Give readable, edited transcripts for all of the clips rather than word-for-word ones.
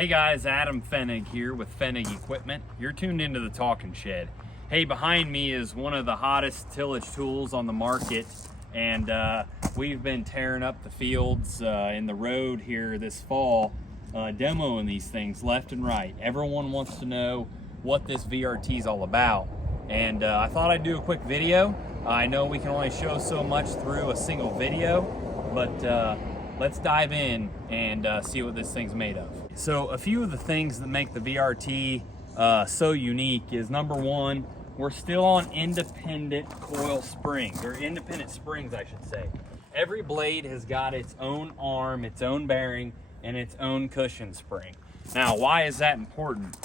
Hey guys, Adam Fenig here with Fenig Equipment. You're tuned into the Talking Shed. Hey, behind me is one of the hottest tillage tools on the market, and we've been tearing up the fields in the road here this fall, demoing these things left and right. Everyone wants to know what this VRT is all about, and I thought I'd do a quick video. I know we can only show so much through a single video, but let's dive in and see what this thing's made of. So a few of the things that make the VRT so unique is, number one, we're still on independent coil springs, or independent springs I should say. Every blade has got its own arm, its own bearing, and its own cushion spring. Now, why is that important?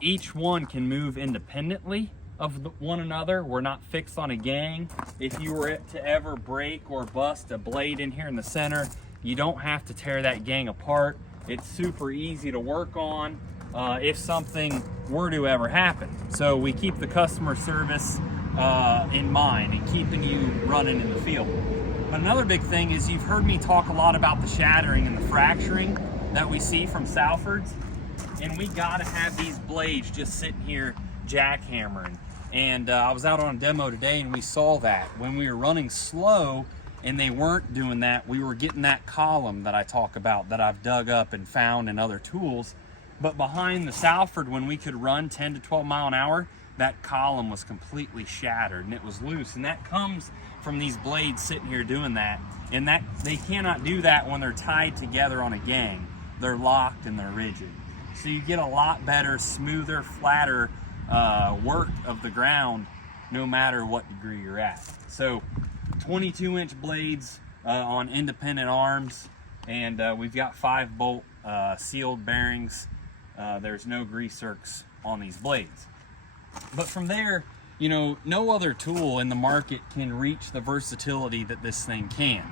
Each one can move independently of one another. We're not fixed on a gang. If you were to ever break or bust a blade in here in the center, you don't have to tear that gang apart. It's super easy to work on if something were to ever happen. So we keep the customer service in mind and keeping you running in the field. But another big thing is, you've heard me talk a lot about the shattering and the fracturing that we see from Salfords, and we gotta have these blades just sitting here jackhammering. And I was out on a demo today and we saw that when we were running slow and they weren't doing that, we were getting that column that I talk about, that I've dug up and found in other tools. But behind the Salford, when we could run 10 to 12 mile an hour, that column was completely shattered and it was loose. And that comes from these blades sitting here doing that. And that they cannot do that when they're tied together on a gang. They're locked and they're rigid. So you get a lot better, smoother, flatter work of the ground, no matter what degree you're at. So 22-inch blades on independent arms, and we've got 5-bolt sealed bearings. There's no grease zerks on these blades. But from there, you know, no other tool in the market can reach the versatility that this thing can.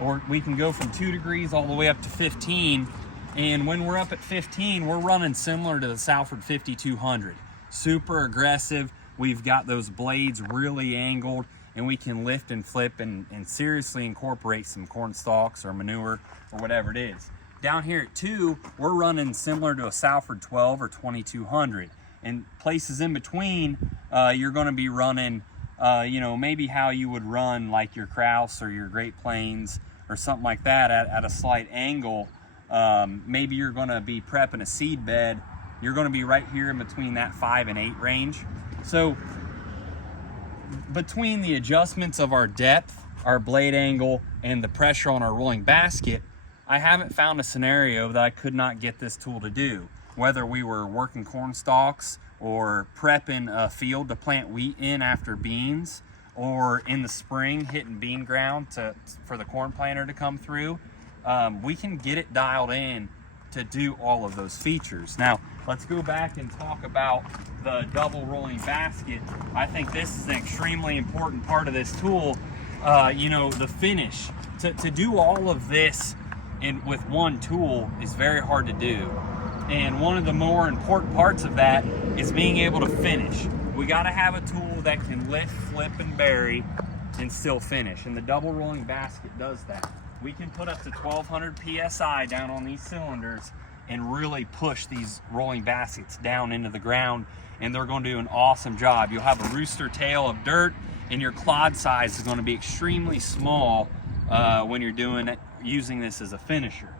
Or we can go from 2 degrees all the way up to 15, and when we're up at 15, we're running similar to the Salford 5200. Super aggressive. We've got those blades really angled, and we can lift and flip and seriously incorporate some corn stalks or manure or whatever it is. Down here at 2, we're running similar to a Salford 12 or 2200. And places in between, you're going to be running, you know, maybe how you would run like your Kraus or your Great Plains or something like that at a slight angle. Maybe you're going to be prepping a seed bed. You're going to be right here in between that 5 and 8 range. So between the adjustments of our depth, our blade angle, and the pressure on our rolling basket, I haven't found a scenario that I could not get this tool to do. Whether we were working corn stalks or prepping a field to plant wheat in after beans, or in the spring hitting bean ground for the corn planter to come through, we can get it dialed in to do all of those features. Now, let's go back and talk about the double rolling basket. I think this is an extremely important part of this tool. You know, the finish. To do all of this with one tool is very hard to do. And one of the more important parts of that is being able to finish. We gotta have a tool that can lift, flip, and bury and still finish. And the double rolling basket does that. We can put up to 1200 PSI down on these cylinders and really push these rolling baskets down into the ground, and they're going to do an awesome job. You'll have a rooster tail of dirt, and your clod size is going to be extremely small when you're doing it, using this as a finisher.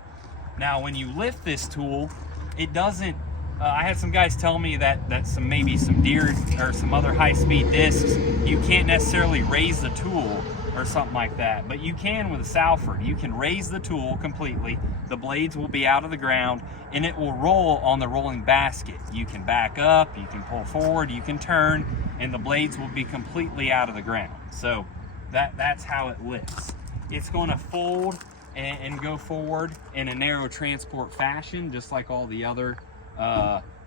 Now, when you lift this tool, it doesn't, I had some guys tell me that maybe some deer or some other high-speed discs, you can't necessarily raise the tool or something like that, but you can with a Salford. You can raise the tool completely, the blades will be out of the ground, and it will roll on the rolling basket. You can back up, you can pull forward, you can turn, and the blades will be completely out of the ground. So that's how it lifts. It's going to fold and go forward in a narrow transport fashion, just like all the other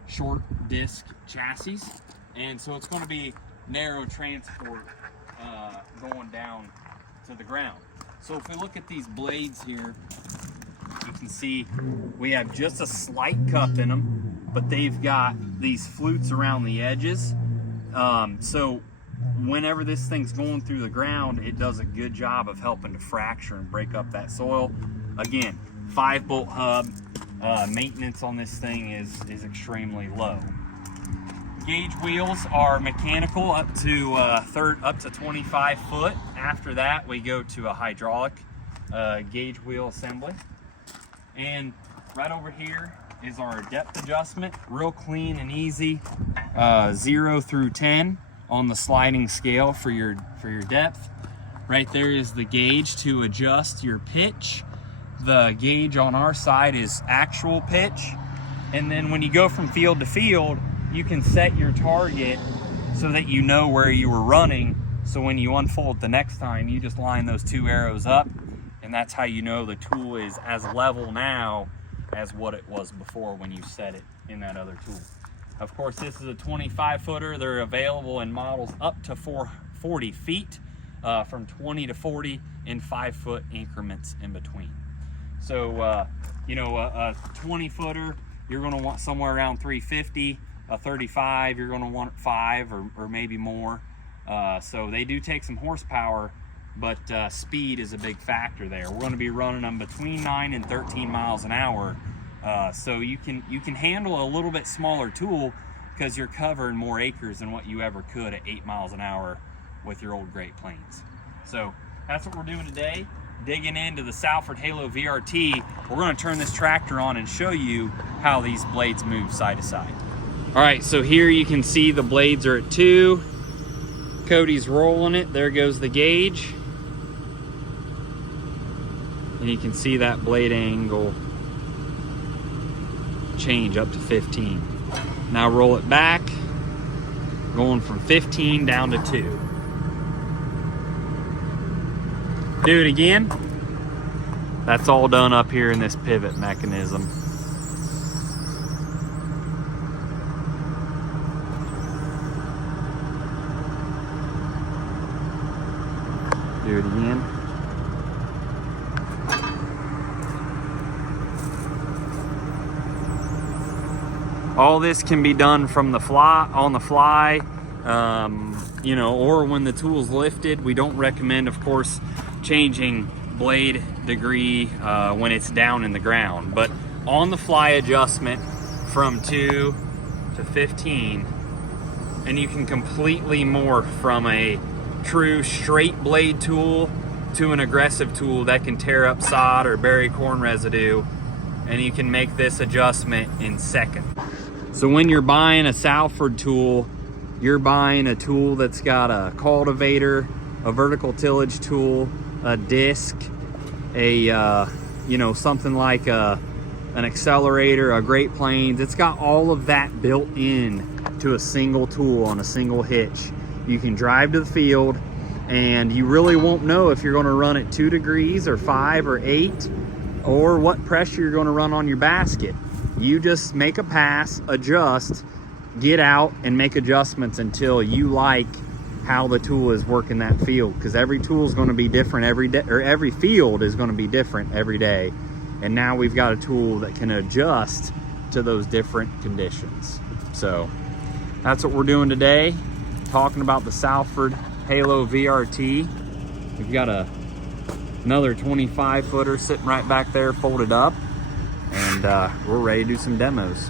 short disc chassis. And so it's going to be narrow transport going down to the ground. So if we look at these blades here, you can see we have just a slight cup in them, but they've got these flutes around the edges. So whenever this thing's going through the ground, it does a good job of helping to fracture and break up that soil. Again, 5-bolt hub, Maintenance on this thing is extremely low. Gauge wheels are mechanical up to 25 foot. After that, we go to a hydraulic gauge wheel assembly. And right over here is our depth adjustment, real clean and easy, 0 through 10 on the sliding scale for your depth. Right there is the gauge to adjust your pitch. The gauge on our side is actual pitch. And then when you go from field to field, you can set your target so that you know where you were running. So when you unfold the next time, you just line those two arrows up, and that's how you know the tool is as level now as what it was before when you set it in that other tool. Of course, this is a 25 footer. They're available in models up to 40 feet, from 20 to 40 in 5 foot increments in between. So, you know, a 20 footer, you're gonna want somewhere around 350. A 35, you're gonna want 5 or maybe more. So they do take some horsepower, but speed is a big factor there. We're gonna be running them between 9 and 13 miles an hour. So you can handle a little bit smaller tool because you're covering more acres than what you ever could at 8 miles an hour with your old Great Plains. So that's what we're doing today, digging into the Salford Halo VRT. We're gonna turn this tractor on and show you how these blades move side to side. All right, so here you can see the blades are at 2. Cody's rolling it. There goes the gauge. And you can see that blade angle change up to 15. Now roll it back, going from 15 down to 2. Do it again. That's all done up here in this pivot mechanism. Do it again. All this can be done from the fly, on the fly, you know, or when the tool's lifted. We don't recommend, of course, changing blade degree when it's down in the ground, but on the fly adjustment from 2 to 15, and you can completely morph from a true straight blade tool to an aggressive tool that can tear up sod or bury corn residue, and you can make this adjustment in seconds. So when you're buying a Salford tool, you're buying a tool that's got a cultivator, a vertical tillage tool, a disc, a you know, something like an accelerator, a Great Plains. It's got all of that built in to a single tool on a single hitch. You can drive to the field and you really won't know if you're going to run at 2 degrees or 5 or 8 or what pressure you're going to run on your basket. You just make a pass, adjust, get out and make adjustments until you like how the tool is working that field, because every tool is going to be different every day, or every field is going to be different every day. And now we've got a tool that can adjust to those different conditions. So that's what we're doing today, talking about the Salford Halo VRT. We've got another 25 footer sitting right back there folded up, and we're ready to do some demos.